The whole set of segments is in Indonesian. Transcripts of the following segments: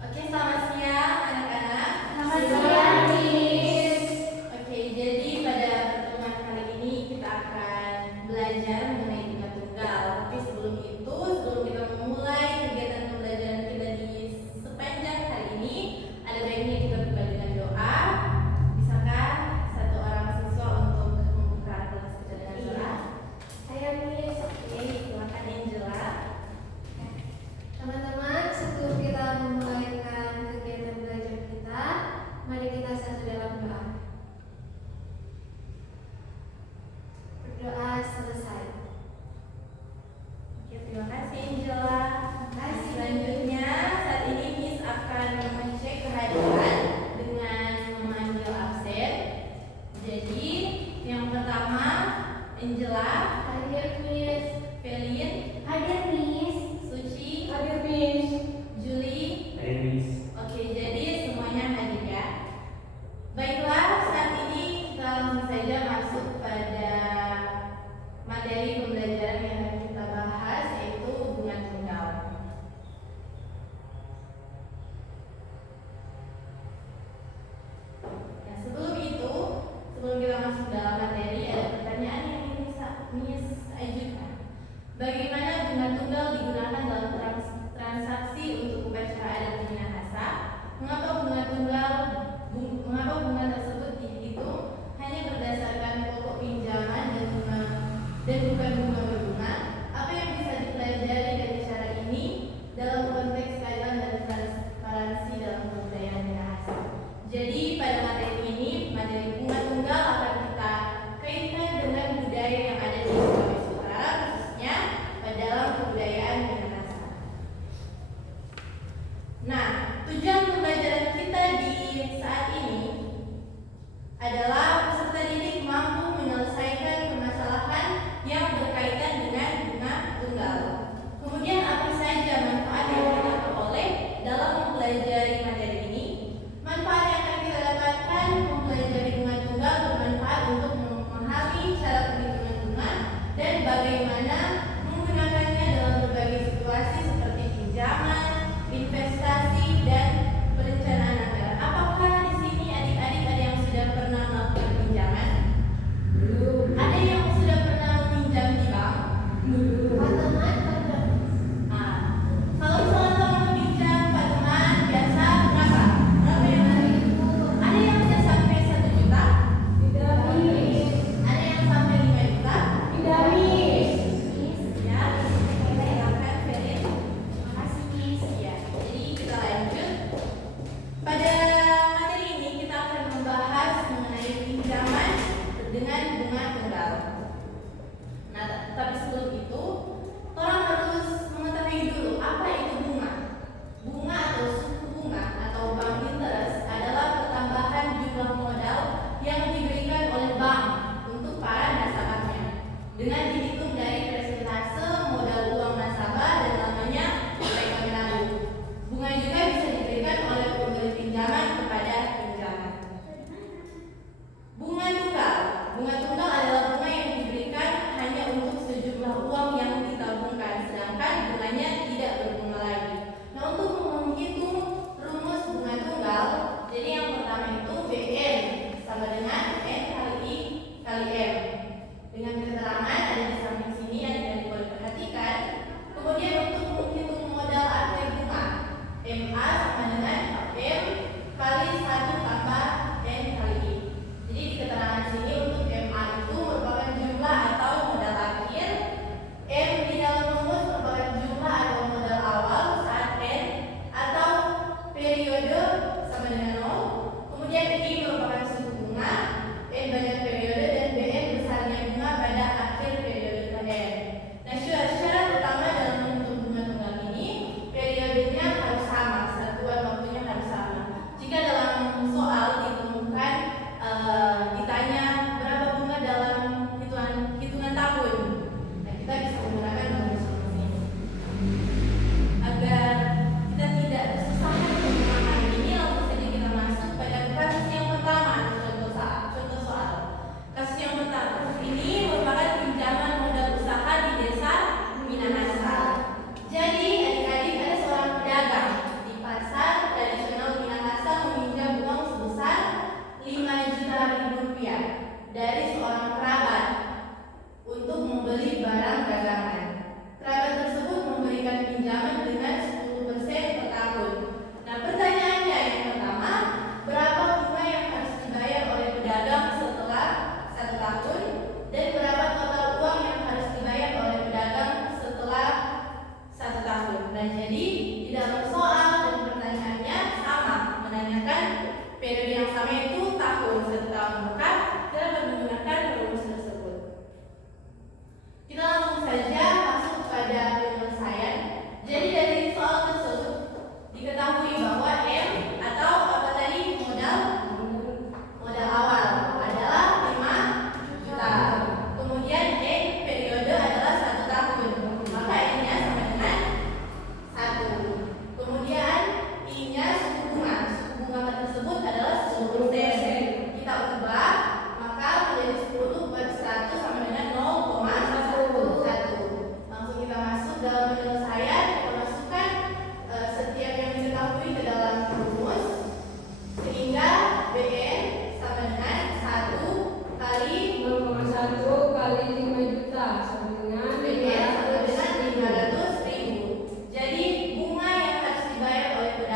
Oke, selamat siang anak-anak. Selamat siang, Miss. Oke, jadi pada pertemuan kali ini kita akan belajar mengenai bunga tunggal. Tapi sebelum kita memulai kegiatan pembelajaran kita di sepanjang hari ini, ada baiknya kita buka dengan doa. Bisakah satu orang siswa untuk membuka kelas kita dengan doa? Saya Miss. Oke, silakan Angela. Teman-teman, sebelum kita memulaikan kegiatan belajar kita, mari kita satu dalam doa. Berdoa selesai. Oke, terima kasih Angela. Terima kasih. Selanjutnya, saat ini Miss akan mengecek kehadiran dengan memanggil absen. Jadi, yang pertama Angela, Hadir Miss. Felin, Hadir Miss. Suci, Hadir Miss. Juli. Miss. Oke, jadi semuanya hadir ya. Baiklah, saat ini kita langsung saja masuk pada materi pembelajaran yang akan kita bahas, yaitu bunga tunggal. Nah, sebelum kita masuk dalam materi, ada pertanyaan yang ingin Miss ajukan. Bagaimana bunga tunggal digunakan dalam transaksi untuk upacara adat Minahasa? Mengapa bunga tersebut dihitung hanya berdasarkan pokok pinjaman dan bukan bunga berbunga? Apa yang bisa dipelajari dari cara ini dalam konteks keadilan dan transparansi dalam kebudayaan Minahasa? Jadi pada materi ini, materi bunga tunggal akan kita kaitkan dengan budaya yang ada di Sulawesi Utara, khususnya dalam kebudayaan Minahasa. Nah, tujuan pembelajaran kita di saat ini adalah peserta didik mampu menyelesaikan permasalahan yang berkaitan dengan bunga tunggal. Kemudian apa saja manfaat yang kita peroleh dalam mempelajari materi ini? Manfaat yang akan kita dapatkan mempelajari bunga tunggal bermanfaat untuk memahami cara perhitungan bunga dan bagaimana menggunakannya dalam berbagai situasi seperti pinjaman, investasi, dan perencanaan anggaran. Apakah di sini adik-adik ada yang sudah pernah melakukan pinjaman? Belum. Ada yang sudah pernah meminjam di bank? Belum. Pak teman, Kalau misalnya orang meminjam, Pak teman, biasa berapa? Berapa yang hari? Ada yang sudah sampai 1 juta? Tidak Miss. Ada yang sampai 5 juta? Tidak Miss. Ya, silakan Felin. Terima kasih Miss. Ya, jadi kita lanjut. Pada materi ini kita akan membahas mengenai pinjaman dengan bunga tunggal. Nah, tapi sebelum itu, orang harus mengetahui dulu apa itu bunga. Bunga atau suku bunga atau bank interest adalah pertambahan jumlah modal yang diberikan oleh bank untuk para nasabahnya dengan dihitung dari persentase modal uang nasabah dan lamanya mereka menabung. Bunga juga bisa diberikan oleh pemberi pinjaman kepada pinjaman. Bunga tunggal adalah bunga yang diberikan hanya untuk sejumlah uang yang ditabungkan, sedangkan bunganya tidak berbunga lagi. Nah, untuk menghitung rumus bunga tunggal, jadi yang pertama itu BN sama dengan N kali I kali M. Dengan keterangan ada di samping sini yang boleh perhatikan. Kemudian untuk menghitung modal akhir bunga, MA sama dengan M kali 1 tambah N kali I. Jadi di keterangan sini untuk MA itu merupakan jumlah atau modal akhir, M di dalam rumus merupakan jumlah atau modal awal saat N atau periode sama dengan 0. Kemudian I merupakan suku bunga, N banyak periode, dan BM besarnya bunga pada akhir periode N. Nah, syarat utama dalam menghitung bunga tunggal ini, periodenya harus sama, satuan waktunya harus sama. Jika dalam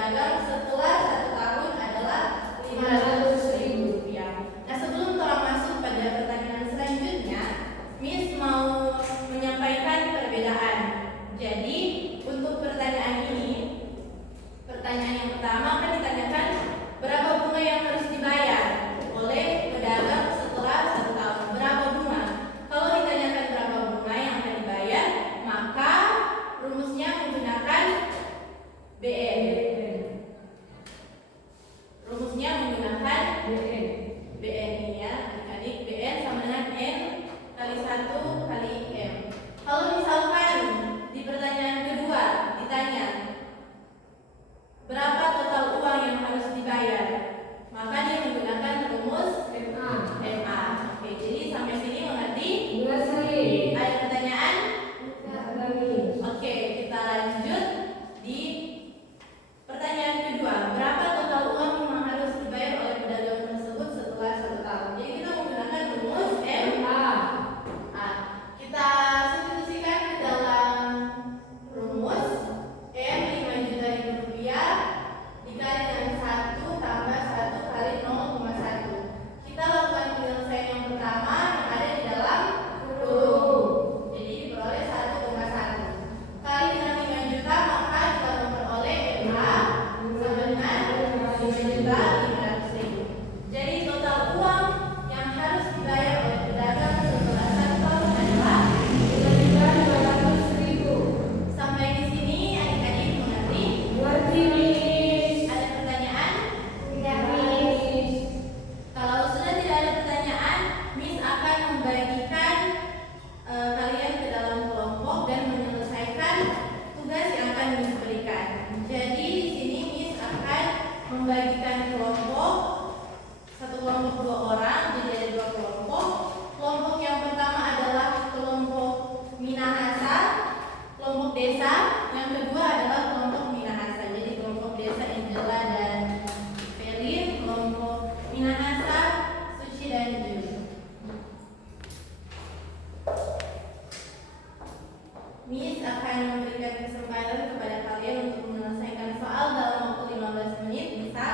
berdagang setelah 1 tahun adalah Rp500.000. Nah, sebelum kita masuk pada pertanyaan selanjutnya, Miss mau menyampaikan perbedaan. Jadi, untuk pertanyaan ini, pertanyaan yang pertama akan ditanyakan berapa bunga yang harus dibayar oleh pedagang setelah 1 tahun. Berapa bunga? Kalau ditanyakan berapa bunga yang akan dibayar, maka rumusnya menggunakan BN. Rumusnya menggunakan BN ini ya, adik-adik. BN sama dengan N kali 1 kali M. Kalau misalkan di pertanyaan kedua ditanya berapa total uang yang harus dibayar, maka dia menggunakan rumus MA. Oke, jadi sampai sini mengerti? Ada pertanyaan? Oke, kita lanjut di pertanyaan kedua. Berapa total uang yang harus dibayar oleh pedagang tersebut setelah 1 tahun? Jadi kita menggunakan rumus MA. Kita substitusikan ke dalam rumus M 5 juta rupiah dikali dengan 1 tambah 1 kali 0,1. Kita lakukan penyelesaian yang pertama yang ada di dalam huruf. Jadi diperoleh 1,1 kali dengan 5 juta, maka kita memperoleh MA sama dengan 5.500.000. Jadi total uang yang harus dibayar oleh pedagang setelah 1 tahun adalah 5.500.000. Sampai di sini adik-adik mengerti? Ada pertanyaan? Kalau sudah tidak ada pertanyaan, Miss akan membagikan kalian ke dalam kelompok dan menyelesaikan tugas yang akan Miss berikan. Jadi di sini Miss akan membagikan kelompok, satu kelompok 2 orang, jadi ada 2 kelompok. Kelompok yang pertama adalah kelompok Minahasa, kelompok desa. Yang kedua adalah kelompok Minahasa. Jadi kelompok desa Angela dan Felin, kelompok Minahasa Suci dan Jun. Miss akan memberikan kesempatan kepada kalian untuk menyelesaikan soal dalam waktu 15 menit. Bisa?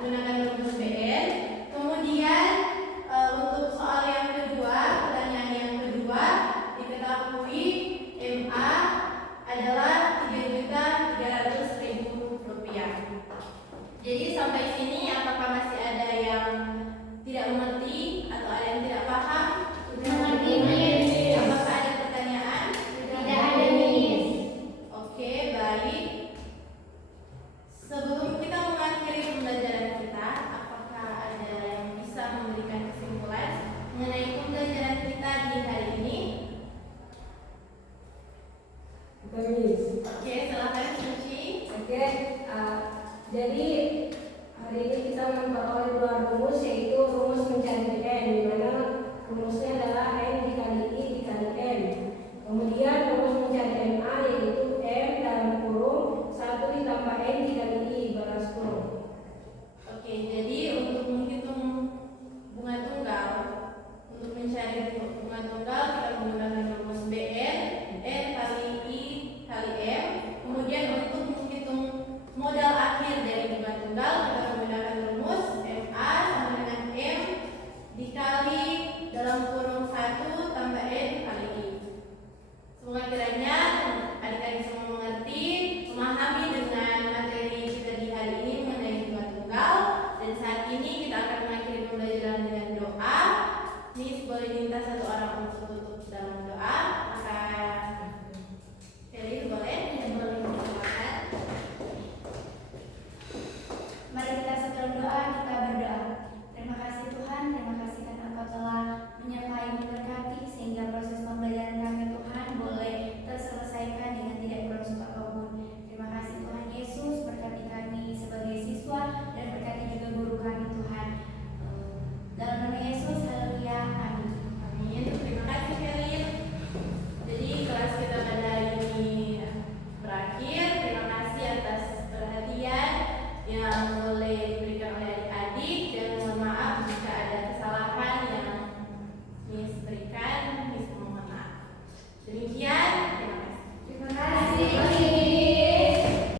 menggunakan rumus BN. Kemudian untuk soal yang kedua, pertanyaan yang kedua, diketahui MA adalah Rp3.300.000. Jadi sampai sini apakah masih ada yang tidak mengerti atau ada yang tidak paham? Mengerti, Miss. Apakah ada pertanyaan? Tidak ada, Miss. Oke, baik. Sebelum kita mengakhiri pembelajaran kita, apakah ada yang bisa memberikan kesimpulan mengenai pembelajaran kita di hari ini? Oke, silakan Suci. Oke, jadi hari ini kita memperoleh dua rumus, yaitu rumus mencari n, di mana rumusnya adalah n dikali i dikali n. Kemudian rumus mencari ma, yaitu m dalam kurung 1 ditambah n dikali i balas kurung. Oke, jadi untuk menghitung bunga tunggal, untuk mencari bunga tunggal kita menggunakan rumus BN, N kali I kali M. Kemudian untuk menghitung modal akhir dari bunga tunggal kita menggunakan rumus MA sama dengan M dikali dalam kurung 1 tambah N kali I. Semoga kiranya adik-adik semua mengerti, memahami dengan materi kita di hari ini mengenai bunga tunggal. Dan saat ini kita akan mengakhiri pembelajaran dengan doa. Miss boleh minta satu